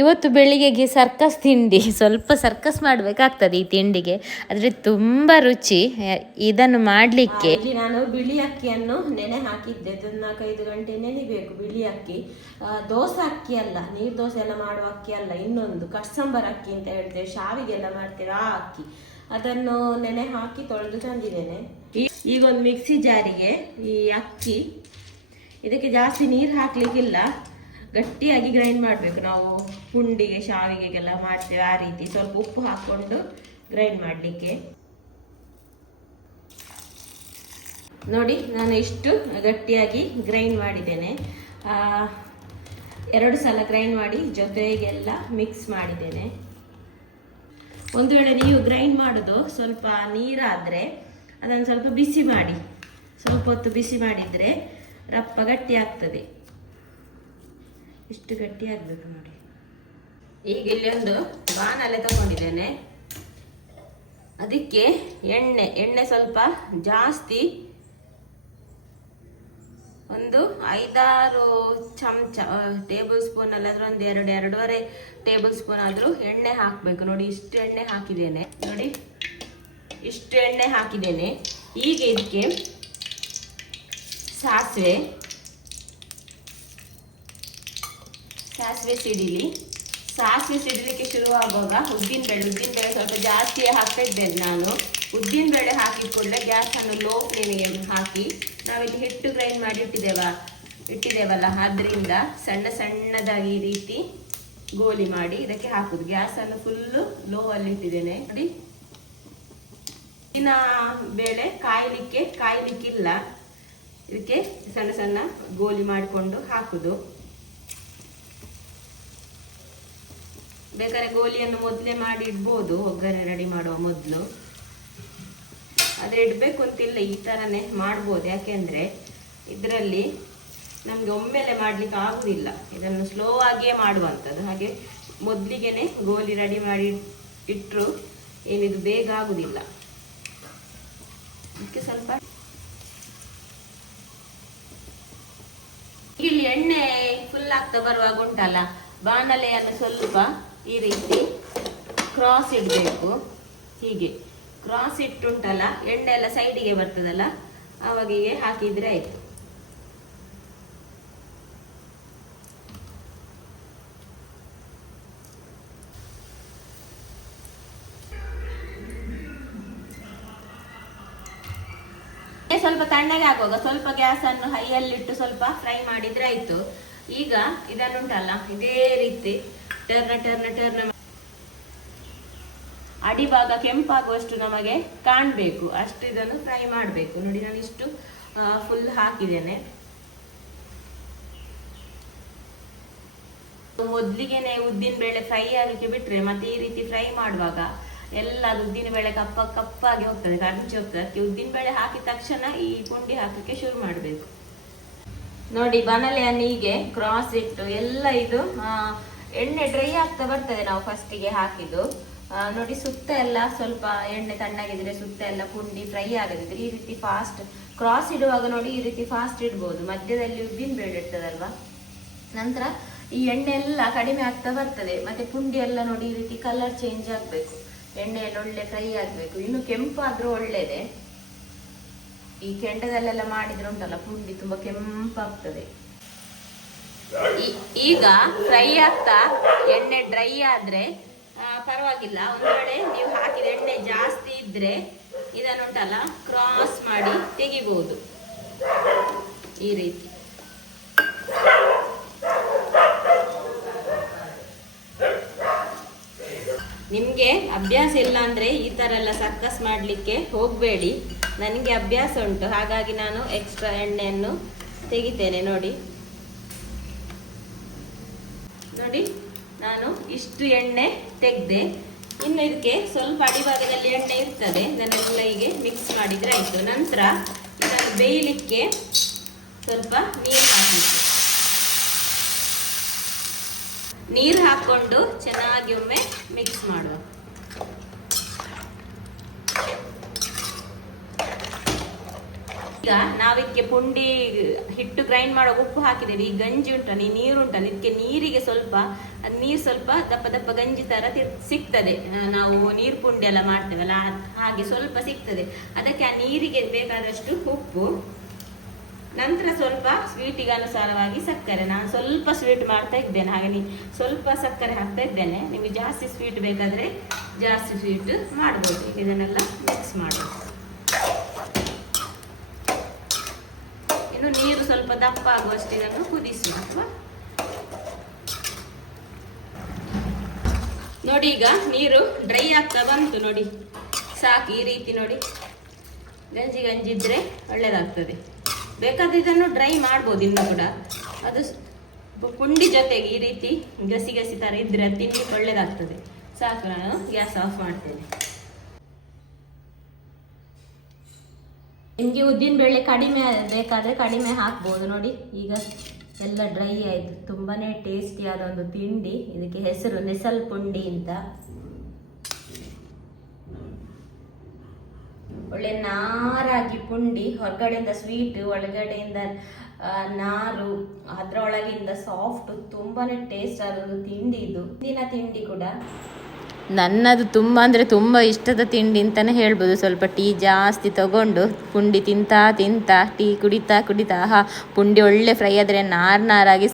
ಇವತ್ತು ಬೆಳಿಗ್ಗೆಗೆ ಸರ್ಕಸ್ ತಿಂಡಿ, ಸ್ವಲ್ಪ ಸರ್ಕಸ್ ಮಾಡಬೇಕಾಗ್ತದೆ ಈ ತಿಂಡಿಗೆ. ಆದರೆ ತುಂಬ ರುಚಿ ಇದನ್ನು ಮಾಡಲಿಕ್ಕೆ. ನಾನು ಬಿಳಿ ಅಕ್ಕಿಯನ್ನು ನೆನೆ ಹಾಕಿದ್ದೆ. ನಾಲ್ಕೈದು ಗಂಟೆ ನೆನಿಬೇಕು ಬಿಳಿ ಅಕ್ಕಿ. ದೋಸೆ ಅಕ್ಕಿ ಅಲ್ಲ, ನೀರು ದೋಸೆ ಎಲ್ಲ ಮಾಡುವ ಅಕ್ಕಿ ಅಲ್ಲ, ಇನ್ನೊಂದು ಕಟ್ಸಂಬರ್ ಅಕ್ಕಿ ಅಂತ ಹೇಳ್ತೇವೆ. ಶಾವಿಗೆಲ್ಲ ಮಾಡ್ತೇವೆ ಆ ಅಕ್ಕಿ. ಅದನ್ನು ನೆನೆ ಹಾಕಿ ತೊಳೆದು ತಂದಿದ್ದೇನೆ. ಈಗ ಒಂದು ಮಿಕ್ಸಿ ಜಾರಿಗೆ ಈ ಅಕ್ಕಿ. ಇದಕ್ಕೆ ಜಾಸ್ತಿ ನೀರು ಹಾಕ್ಲಿಕ್ಕಿಲ್ಲ. ಗಟ್ಟಿಯಾಗಿ ಗ್ರೈಂಡ್ ಮಾಡಬೇಕು. ನಾವು ಪುಂಡಿಗೆ, ಶಾವಿಗೆಗೆಲ್ಲ ಮಾಡ್ತೇವೆ ಆ ರೀತಿ. ಸ್ವಲ್ಪ ಉಪ್ಪು ಹಾಕ್ಕೊಂಡು ಗ್ರೈಂಡ್ ಮಾಡಲಿಕ್ಕೆ. ನೋಡಿ, ನಾನು ಇಷ್ಟು ಗಟ್ಟಿಯಾಗಿ ಗ್ರೈಂಡ್ ಮಾಡಿದ್ದೇನೆ. ಎರಡು ಸಲ ಗ್ರೈಂಡ್ ಮಾಡಿ ಜೊತೆಗೆಲ್ಲ ಮಿಕ್ಸ್ ಮಾಡಿದ್ದೇನೆ. ಒಂದು ವೇಳೆ ನೀವು ಗ್ರೈಂಡ್ ಮಾಡೋದು ಸ್ವಲ್ಪ ನೀರಾದರೆ ಅದನ್ನು ಸ್ವಲ್ಪ ಬಿಸಿ ಮಾಡಿ. ಸ್ವಲ್ಪ ಹೊತ್ತು ಬಿಸಿ ಮಾಡಿದರೆ ರಪ್ಪ ಗಟ್ಟಿ ಆಗ್ತದೆ ಇಷ್ಟು ಗಟ್ಟಿ ಆಗಬೇಕು ನೋಡಿ. ಈಗ ಇಲ್ಲಿ ಒಂದು ಬಾಣಲೆ ತಗೊಂಡಿದ್ದೇನೆ. ಅದಕ್ಕೆ ಎಣ್ಣೆ ಎಣ್ಣೆ ಸ್ವಲ್ಪ ಜಾಸ್ತಿ. ಒಂದು ಐದಾರು ಚಮಚ ಟೇಬಲ್ ಸ್ಪೂನ್ ಅಲ್ಲಾದ್ರೂ ಒಂದು ಎರಡು, ಎರಡೂವರೆ ಟೇಬಲ್ ಸ್ಪೂನ್ ಆದರೂ ಎಣ್ಣೆ ಹಾಕಬೇಕು. ನೋಡಿ, ಇಷ್ಟು ಎಣ್ಣೆ ಹಾಕಿದ್ದೇನೆ. ನೋಡಿ, ಇಷ್ಟು ಎಣ್ಣೆ ಹಾಕಿದ್ದೇನೆ. ಈಗ ಇದಕ್ಕೆ ಸಾಸಿವೆ ಸಾಸಿವೆ ಸಿಡಿಲಿ. ಸಾಸಿವೆ ಸಿಡಿಲಿಕ್ಕೆ ಶುರುವಾಗುವಾಗ ಉದ್ದಿನ ಬೇಳೆ ಉದ್ದಿನ ಬೇಳೆ ಸ್ವಲ್ಪ ಜಾಸ್ತಿಯೇ ಹಾಕ್ತಾ ಇದ್ದೇನೆ ನಾನು. ಉದ್ದಿನ ಬೇಳೆ ಹಾಕಿದ ಕೂಡಲೇ ಗ್ಯಾಸನ್ನು ಲೋ ಫ್ಲೇಮಿಗೆ ಹಾಕಿ ನಾವಿಲ್ಲಿ ಹಿಟ್ಟು ಗ್ರೈಂಡ್ ಮಾಡಿ ಇಟ್ಟಿದ್ದೇವ, ಇಟ್ಟಿದ್ದೇವಲ್ಲ ಅದರಿಂದ ಸಣ್ಣ ಸಣ್ಣದಾಗಿ ಈ ರೀತಿ ಗೋಲಿ ಮಾಡಿ ಇದಕ್ಕೆ ಹಾಕುದು. ಗ್ಯಾಸನ್ನು ಫುಲ್ಲು ಲೋ ಅಲ್ಲಿ ಇಟ್ಟಿದ್ದೇನೆ. ನೋಡಿ. ಉದ್ದಿನ ಬೇಳೆ ಕಾಯಲಿಕ್ಕೆ, ಕಾಯಲಿಕ್ಕಿಲ್ಲ. ಇದಕ್ಕೆ ಸಣ್ಣ ಸಣ್ಣ ಗೋಲಿ ಮಾಡಿಕೊಂಡು ಹಾಕುದು. ಬೇಕಾದ್ರೆ ಗೋಲಿಯನ್ನು ಮೊದಲೇ ಮಾಡಿ ಇಡ್ಬೋದು, ಒಗ್ಗರಣೆ ರೆಡಿ ಮಾಡುವ ಮೊದಲು. ಆದರೆ ಇಡಬೇಕು ಅಂತಿಲ್ಲ, ಈ ಥರನೇ ಮಾಡ್ಬೋದು. ಯಾಕೆಂದರೆ ಇದರಲ್ಲಿ ನಮಗೆ ಒಮ್ಮೆಲೆ ಮಾಡಲಿಕ್ಕೆ ಆಗುವುದಿಲ್ಲ ಇದನ್ನು ಸ್ಲೋ ಆಗಿಯೇ ಮಾಡುವಂಥದ್ದು. ಹಾಗೆ ಮೊದಲಿಗೆನೆ ಗೋಲಿ ರೆಡಿ ಮಾಡಿ ಇಟ್ಟರು ಏನಿದು ಬೇಗ ಆಗುವುದಿಲ್ಲ ಅದಕ್ಕೆ ಸ್ವಲ್ಪ ಇಲ್ಲಿ ಎಣ್ಣೆ ಫುಲ್ ಆಗ್ತಾ ಬರುವಾಗ ಉಂಟಲ್ಲ, ಬಾಣಲೆಯನ್ನು ಸ್ವಲ್ಪ ಈ ರೀತಿ ಕ್ರಾಸ್ ಇಡಬೇಕು. ಹೀಗೆ ಕ್ರಾಸ್ ಇಟ್ಟುಂಟಲ್ಲ, ಎಣ್ಣೆ ಎಲ್ಲ ಸೈಡಿಗೆ ಬರ್ತದಲ್ಲ ಆವಾಗ ಹೀಗೆ ಹಾಕಿದ್ರೆ ಆಯ್ತು. ಸ್ವಲ್ಪ ತಣ್ಣಗೆ ಆಗುವಾಗ ಸ್ವಲ್ಪ ಗ್ಯಾಸ್ ಅನ್ನು ಹೈಯಲ್ಲಿಟ್ಟು ಸ್ವಲ್ಪ ಫ್ರೈ ಮಾಡಿದ್ರೆ ಆಯ್ತು. ಈಗ ಇದನ್ನುಂಟಲ್ಲ, ಇದೇ ರೀತಿ ಟರ್ನ ಟರ್ನ ಟರ್ನ. ಅಡಿಭಾಗ ಕೆಂಪಾಗುವಷ್ಟು ನಮಗೆ ಕಾಣಬೇಕು. ಅಷ್ಟು ಇದನ್ನು ಫ್ರೈ ಮಾಡಬೇಕು. ನೋಡಿ, ನಾನು ಇಷ್ಟು ಫುಲ್ ಹಾಕಿದ್ದೇನೆ. ಮೊದ್ಲಿಗೆನೆ ಉದ್ದಿನ ಬೇಳೆ ಫ್ರೈ ಆಗಲಿಕ್ಕೆ ಬಿಟ್ರೆ ಮತ್ತೆ ಈ ರೀತಿ ಫ್ರೈ ಮಾಡುವಾಗ ಎಲ್ಲ ಉದ್ದಿನ ಬೇಳೆ ಕಪ್ಪ, ಕಪ್ಪಾಗಿ ಹೋಗ್ತದೆ ಕರ್ಚಿ ಹೋಗ್ತದೆ. ಅದಕ್ಕೆ ಉದ್ದಿನ ಬೇಳೆ ಹಾಕಿದ ತಕ್ಷಣ ಈ ಪುಂಡಿ ಹಾಕಲಿಕ್ಕೆ ಶುರು ಮಾಡಬೇಕು. ನೋಡಿ, ಬನಲೆಯನ್ನು ಹೀಗೆ ಕ್ರಾಸ್ ಇಟ್ಟು ಎಲ್ಲ ಇದು ಎಣ್ಣೆ ಡ್ರೈ ಆಗ್ತಾ ಬರ್ತದೆ ನಾವು ಫಸ್ಟಿಗೆ ಹಾಕಿದ್ದು. ನೋಡಿ ಸುತ್ತ ಎಲ್ಲ ಸ್ವಲ್ಪ ಎಣ್ಣೆ ತಣ್ಣಗಿದ್ರೆ ಸುತ್ತ ಎಲ್ಲ ಪುಂಡಿ ಫ್ರೈ ಆಗದಿದ್ರೆ ಈ ರೀತಿ ಫಾಸ್ಟ್ ಕ್ರಾಸ್ ಇಡುವಾಗ ನೋಡಿ ಈ ರೀತಿ ಫಾಸ್ಟ್ ಇಡ್ಬೋದು. ಮಧ್ಯದಲ್ಲಿ ಉದ್ದಿನ ಬೇಳೆ ಇರ್ತದಲ್ವಾ? ನಂತರ ಈ ಎಣ್ಣೆ ಎಲ್ಲ ಕಡಿಮೆ ಆಗ್ತಾ ಬರ್ತದೆ. ಮತ್ತೆ ಪುಂಡಿ ಎಲ್ಲ ನೋಡಿ ಈ ರೀತಿ ಕಲರ್ ಚೇಂಜ್ ಆಗಬೇಕು. ಎಣ್ಣೆಯಲ್ಲಿ ಒಳ್ಳೆ ಫ್ರೈ ಆಗಬೇಕು. ಇನ್ನು ಕೆಂಪು ಆದ್ರೂ ಒಳ್ಳೇದೇ. ಈ ಕೆಂಡದಲ್ಲೆಲ್ಲ ಮಾಡಿದ್ರೆ ಉಂಟಲ್ಲ, ಪುಂಡಿ ತುಂಬಾ ಕೆಂಪಾಗ್ತದೆ. ಈಗ ಫ್ರೈ ಆಗ್ತಾ ಎಣ್ಣೆ ಡ್ರೈ ಆದ್ರೆ ಪರವಾಗಿಲ್ಲ. ಒಂದು ವೇಳೆ ನೀವು ಹಾಕಿದ ಎಣ್ಣೆ ಜಾಸ್ತಿ ಇದ್ರೆ ಇದನ್ನುಂಟಲ್ಲ ಕ್ರಾಸ್ ಮಾಡಿ ತೆಗಿಬಹುದು ಈ ರೀತಿ. ನಿಮಗೆ ಅಭ್ಯಾಸ ಇಲ್ಲ ಅಂದ್ರೆ ಈ ಥರ ಎಲ್ಲ ಸರ್ಕಸ್ ಮಾಡ್ಲಿಕ್ಕೆ ಹೋಗಬೇಡಿ. ನನಗೆ ಅಭ್ಯಾಸ ಉಂಟು. ಹಾಗಾಗಿ ನಾನು ಎಕ್ಸ್ಟ್ರಾ ಎಣ್ಣೆಯನ್ನು ತೆಗಿತೇನೆ. ನೋಡಿ. ನೋಡಿ, ನಾನು ಇಷ್ಟು ಎಣ್ಣೆ ತೆಗೆದೆ. ಇನ್ನು ಇದಕ್ಕೆ ಸ್ವಲ್ಪ ಅಡಿಭಾಗದಲ್ಲಿ ಎಣ್ಣೆ ಇರ್ತದೆ. ಇದನ್ನೆಲ್ಲ ಹೀಗೆ ಮಿಕ್ಸ್ ಮಾಡಿದರೆ ಆಯಿತು. ನಂತರ ಇದನ್ನು ಬೇಯಲಿಕ್ಕೆ ಸ್ವಲ್ಪ ನೀರು ಹಾಕಬೇಕು. ನೀರು ಹಾಕ್ಕೊಂಡು ಚೆನ್ನಾಗಿ ಒಮ್ಮೆ ಮಿಕ್ಸ್ ಮಾಡುವ. ಈಗ ನಾವಿದಕ್ಕೆ ಪುಂಡಿ ಹಿಟ್ಟು ಗ್ರೈಂಡ್ ಮಾಡೋ ಉಪ್ಪು ಹಾಕಿದ್ದೇವೆ ಈ ಗಂಜಿ ಉಂಟಲ್ಲ ಈ ನೀರು ಉಂಟಲ್ಲ ಇದಕ್ಕೆ ನೀರಿಗೆ ಸ್ವಲ್ಪ ಅದು ನೀರು ಸ್ವಲ್ಪ ದಪ್ಪ ದಪ್ಪ ಗಂಜಿ ತರ ತಿ- ಸಿಗ್ತದೆ. ನಾವು ನೀರು ಪುಂಡಿ ಎಲ್ಲ ಮಾಡ್ತೇವಲ್ಲ ಹಾಗೆ ಸ್ವಲ್ಪ ಸಿಗ್ತದೆ. ಅದಕ್ಕೆ ಆ ನೀರಿಗೆ ಬೇಕಾದಷ್ಟು ಉಪ್ಪು, ನಂತರ ಸ್ವಲ್ಪ ಸ್ವೀಟಿಗೆ ಅನುಸಾರವಾಗಿ ಸಕ್ಕರೆ. ನಾನು ಸ್ವಲ್ಪ ಸ್ವೀಟ್ ಮಾಡ್ತಾ ಇದ್ದೇನೆ, ಹಾಗೆ ನೀ, ಸ್ವಲ್ಪ ಸಕ್ಕರೆ ಹಾಕ್ತಾ ಇದ್ದೇನೆ. ನಿಮಗೆ ಜಾಸ್ತಿ ಸ್ವೀಟ್ ಬೇಕಾದರೆ ಜಾಸ್ತಿ ಸ್ವೀಟ್ ಮಾಡ್ಬೋದು. ಇದನ್ನೆಲ್ಲ ಮಿಕ್ಸ್ ಮಾಡಬೇಕು ಇನ್ನು ನೀರು ಸ್ವಲ್ಪ ದಪ್ಪ ಆಗುವಷ್ಟು ಇದನ್ನು ಕುದಿಸುವ ನೋಡಿ ಈಗ ನೀರು ಡ್ರೈ ಆಗ್ತಾ ಬಂತು ನೋಡಿ. ಸಾಕು ಈ ರೀತಿ ನೋಡಿ. ಗಂಜಿ ಗಂಜಿ ಇದ್ರೆ ಒಳ್ಳೇದಾಗ್ತದೆ. ಬೇಕಾದ್ರೆ ಇದನ್ನು ಡ್ರೈ ಮಾಡ್ಬೋದು ಇನ್ನು ಕೂಡ. ಅದು ಪುಂಡಿ ಜೊತೆಗೆ ಈ ರೀತಿ ಗಸಿ ಗಸಿ ತರ ಇದ್ರೆ ಅದು ತಿನ್ಲಿಕ್ಕೆ ಒಳ್ಳೇದಾಗ್ತದೆ. ಸಾಕು ನಾನು, ಗ್ಯಾಸ್ ಆಫ್ ಮಾಡ್ತೇನೆ. ನಿಮಗೆ ಉದ್ದಿನ ಬೇಳೆ ಕಡಿಮೆ ಬೇಕಾದರೆ ಕಡಿಮೆ ಹಾಕ್ಬೋದು ನೋಡಿ. ಈಗ ಎಲ್ಲ ಡ್ರೈ ಆಯಿತು. ತುಂಬಾನೇ ಟೇಸ್ಟಿಯಾದ ಒಂದು ತಿಂಡಿ. ಇದಕ್ಕೆ ಹೆಸರು ನೆಸಲ್ ಪುಂಡಿ ಅಂತ. ಒಳ್ಳೆ ನಾರಾಗಿ ಪುಂಡಿ, ಹೊರಗಡೆಯಿಂದ ಸ್ವೀಟ್ ಒಳಗಡೆಯಿಂದ ನಾರು, ಅದರೊಳಗಿಂದ ಸಾಫ್ಟ್ ತುಂಬಾನೇ ಟೇಸ್ಟ್ ಆದ ಒಂದು ತಿಂಡಿ ಇದು. ದಿನ ತಿಂಡಿ ಕೂಡ. ನನ್ನದು ತುಂಬ ಅಂದರೆ ತುಂಬ ಇಷ್ಟದ ತಿಂಡಿ ಅಂತಲೇ ಹೇಳ್ಬೋದು. ಸ್ವಲ್ಪ ಟೀ ಜಾಸ್ತಿ ತಗೊಂಡು ಪುಂಡಿ ತಿಂತಾ ತಿಂತಾ, ಟೀ ಕುಡಿತಾ ಕುಡಿತಾ, ಆಹಾ, ಪುಂಡಿ ಒಳ್ಳೆ ಫ್ರೈ ಆದರೆ ನಾರು ನಾರಾಗಿ